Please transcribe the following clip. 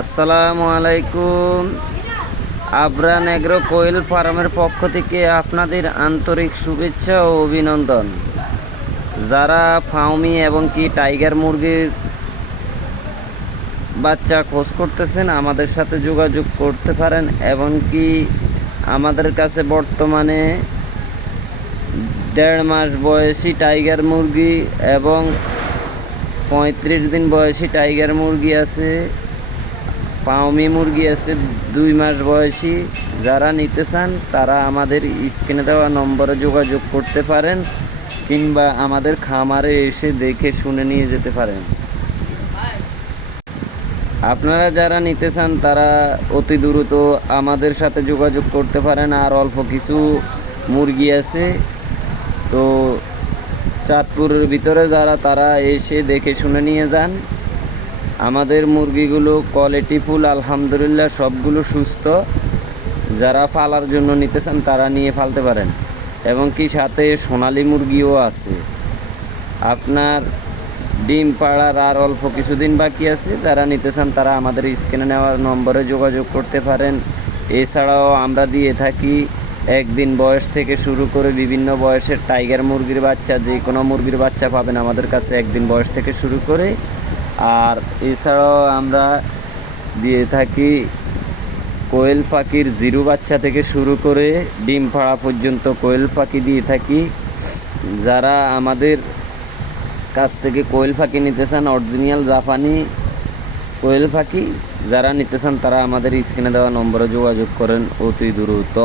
আসসালামু আলাইকুম। আবরান এগ্রো কোয়েল ফার্মের পক্ষ থেকে আপনাদের আন্তরিক শুভেচ্ছা ও অভিনন্দন। যারা ফাউমি এবং কি টাইগার মুরগির বাচ্চা খোঁজ করতেছেন আমাদের সাথে যোগাযোগ করতে পারেন। এবং কি আমাদের কাছে বর্তমানে 1.5 মাস বয়সী টাইগার মুরগি এবং 35 দিন বয়সী টাইগার মুরগি আছে, ফাউমি মুরগি আছে 2 মাস বয়সী। যারা নিতে চান তারা আমাদের স্ক্রিনে দেওয়া নম্বরে যোগাযোগ করতে পারেন, কিংবা আমাদের খামারে এসে দেখে শুনে নিয়ে যেতে পারেন। আপনারা যারা নিতে চান তারা অতি দ্রুত আমাদের সাথে যোগাযোগ করতে পারেন। আর অল্প কিছু মুরগি আছে, তো চাঁদপুরের ভিতরে তারা এসে দেখে শুনে নিয়ে যান। আমাদের মুরগিগুলো কোয়ালিটিফুল, আলহামদুলিল্লাহ সবগুলো সুস্থ। যারা ফালার জন্য নিতে চান তারা নিয়ে ফালতে পারেন। এবং কি সাথে সোনালী মুরগিও আছে। আপনার ডিম পাড়ার আর অল্প কিছুদিন বাকি আছে। যারা নিতে চান তারা আমাদের স্ক্রিনে নেওয়ার নম্বরে যোগাযোগ করতে পারেন। এছাড়াও আমরা দিয়ে থাকি 1 দিন বয়স থেকে শুরু করে বিভিন্ন বয়সের টাইগার মুরগির বাচ্চা, যে কোনো মুরগির বাচ্চা পাবেন আমাদের কাছে 1 দিন বয়স থেকে শুরু করে। আর এছাড়াও আমরা দিয়ে থাকি কোয়েল পাখির 0 বাচ্চা থেকে শুরু করে ডিম পাড়া পর্যন্ত কোয়েল পাখি দিয়ে থাকি। যারা আমাদের কাছ থেকে কোয়েল পাখি নিতে চান, অরিজিনাল জাপানি কোয়েল পাখি যারা নিতে চান তারা আমাদের স্ক্রিনে দেওয়া নম্বরে যোগাযোগ করেন অতি দ্রুত।